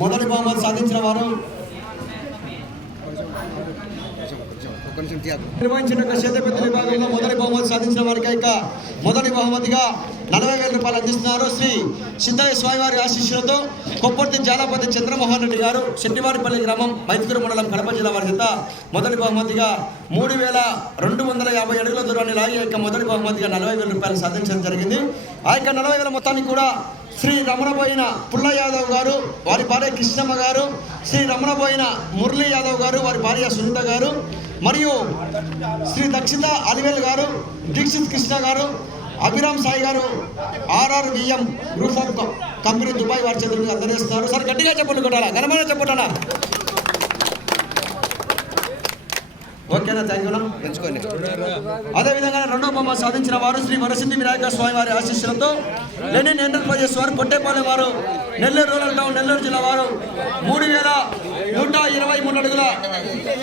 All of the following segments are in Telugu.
మొదటి బహుమతి సాధించిన వారు. నిర్వహించిన యొక్క చేతపెత్త విభాగంలో మొదటి బహుమతి సాధించిన వారికి ఇక మొదటి బహుమతిగా నలభై వేల రూపాయలు అందిస్తున్నారు శ్రీ సిద్ధయ్య స్వామివారి ఆశీస్సులతో కొప్పర్తి జాలపతి చంద్రమోహన్ రెడ్డి గారు శెట్టివారిపల్లి గ్రామం మైత్కూరు మండలం కడప జిల్లా వారి చేత మొదటి బహుమతిగా మూడు వేల రెండు వందల యాభై అడుగుల దూరాన్ని లాగి యొక్క మొదటి బహుమతిగా నలభై వేల రూపాయలు సాధించడం జరిగింది. ఆ యొక్క నలభై వేల మొత్తాన్ని కూడా శ్రీ రమణబోయిన పుల్ల యాదవ్ గారు వారి భార్య కృష్ణమ్మ గారు శ్రీ రమణబోయిన మురళీ యాదవ్ గారు వారి భార్య సునీత గారు మరియు శ్రీ దక్షిత అలివేల్ గారు Dixit Krishna garu Abhiram Sai garu RR VM group of company Dubai వారి చేతులకు అందజేస్తున్నారు. సార్ గట్టిగా చెప్పండి కొట్టాలా? ఘనమైన చెప్పండి ఓకేనా థ్యాంక్ యూ పెంచుకోండి అదేవిధంగా రెండో బొమ్మ సాధించిన వారు శ్రీ వరసిద్ధి వినాయక స్వామి వారి ఆశీస్సులతో లెనిన్ ఎంటర్ప్రైజెస్ వారు పొట్టేపాలెం వారు నెల్లూరు రూరల్ టౌన్ నెల్లూరు జిల్లా వారు మూడు వేల నూట ఇరవై మూడు అడుగుల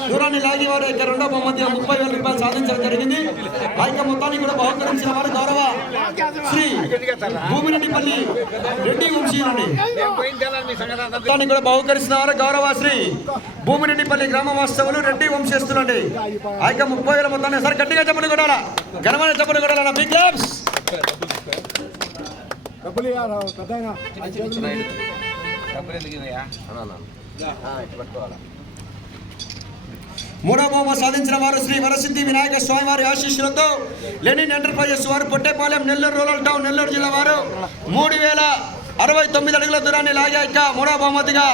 దూరాన్ని లాగి వారు యొక్క రెండో బహుమతి ముప్పై వేల రూపాయలు సాధించడం జరిగింది. ఆ యొక్క మొత్తాన్ని కూడా బహుకరించిన వారు గౌరవ శ్రీ భూమిరెడ్డిపల్లి రెడ్డి వంశీయులని. మొత్తాన్ని కూడా బహుకరిస్తున్న వారు గౌరవ శ్రీ భూమిరెడ్డిపల్లి గ్రామ వాస్తవులు రెడ్డి వంశస్థులండి. ఆ యొక్క ముప్పై వేల మొత్తాన్ని సార్ గట్టిగా చెప్పండి కొట్టాలా? ఘనమైన చెప్పండి కొట్టాలా? బిగ్ పెద్దయినా. మూడో బహుమ సాధించిన వారు శ్రీ వరసిద్ధి వినాయక స్వామి వారి ఆశీస్సులతో లెనిన్ ఎంటర్ప్రైజెస్ వారు పొట్టేపాలెం నెల్లూరు రూరల్ టౌన్ నెల్లూరు జిల్లా వారు మూడు వేల అరవై తొమ్మిది అడుగుల దూరాన్ని లాగాక మూడో బహుమతిగా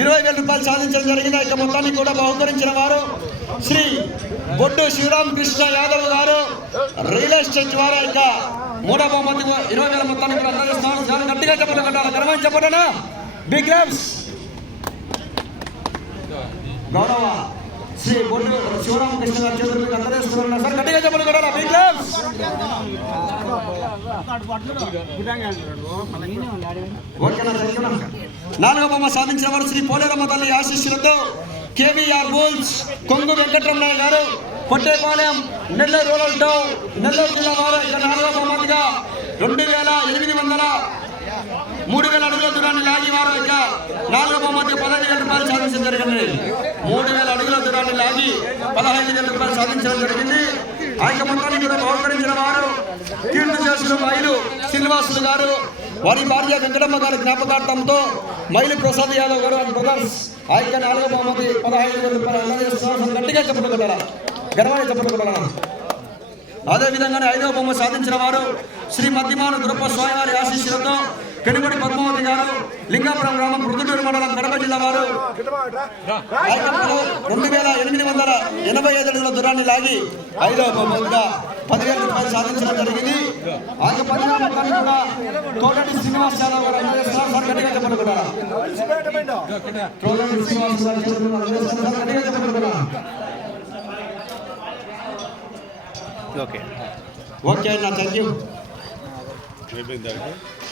ఇరవై వేల రూపాయలు సాధించడం జరిగింది. ఆ యొక్క మొత్తాన్ని కూడా బహుకరించిన వారు శ్రీ బొడ్డు శివరామకృష్ణ యాదవ్ గారు. రియల్ ఎస్టేట్ వారు యొక్క మూడవ బహుమతి ఇరవై వేల మొత్తాన్ని కూడా అందజేస్తున్నారు. చాలా గట్టిగా చెప్పడం కట్టాలి. గర్వం చెప్పడనా బిగ్ గ్రామ్స్ గౌరవ శ్రీ బొడ్డు శివరామకృష్ణ గారి చేతులకు అందజేస్తున్నారు. సార్ గట్టిగా చెప్పడం కట్టాలి? బిగ్ గ్రామ్స్ ఓకేనా నాలుగో బొమ్మ సాధించిన వారు శ్రీ పోలేరమ్మ తల్లి ఆశీస్సులతో KVR bowls Kongu Venkataramana garu Pottepalem Nellore rural town Nellore జిల్లా వారు ఇక నాలుగో బహుమతిగా రెండు వేల ఎనిమిది వందల మూడు వేల అడుగుల దూరాన్ని లాగి వారు ఇక నాలుగో బహుమతి పదహైదు వేల రూపాయలు సాధించడం జరిగింది. మూడు వేల అడుగుల దూరాన్ని లాగి పదహైదు వేల రూపాయలు సాధించడం జరిగింది. ఆయన యొక్క మొత్తాన్ని కూడా బహుకరించిన వారు కీర్తి చేసిన మైలు శ్రీనివాసులు గారు వారి భార్య వెంకటమ్మ గారి జ్ఞాపకార్థంతో మైలి ప్రసాద్ యాదవ్ గారు అండ్ బ్రదర్స్ ఆ యొక్క నాలుగో బహుమతి పదహైదు వేల రూపాయలు అందజేస్తున్నారు. గట్టిగా చెప్పడం గర్వంగా చెప్పడం అదే విధంగానే ఐదవ బొమ్మ సాధించిన వారు శ్రీ మధ్యమాన గృప స్వామివారి ఆశీస్సులతో పెనుగొడి పద్మావతి గారు లింగాపురం గ్రామం మృదుటూరు మండలం కడప జిల్లా వారు. రెండు వేల ఎనిమిది వందల ఎనభై ఐదు అడుగుల దూరాన్ని లాగి ఐదవ బొమ్మగా పదివేల రూపాయలు సాధించడం జరిగింది. ఆ యొక్క పదివేల మొత్తాన్ని కూడా తోటటి శ్రీనివాస్ యాదవ్ గారు అందజేస్తున్నారు సార్ గట్టిగా చెప్పండి కూడా తోటటి శ్రీనివాస్ గారు చేతుల్లో అందజేస్తున్నారు. సార్ గట్టిగా చెప్పండి కూడా ఓకే. ఓకే అన్న థ్యాంక్ యూ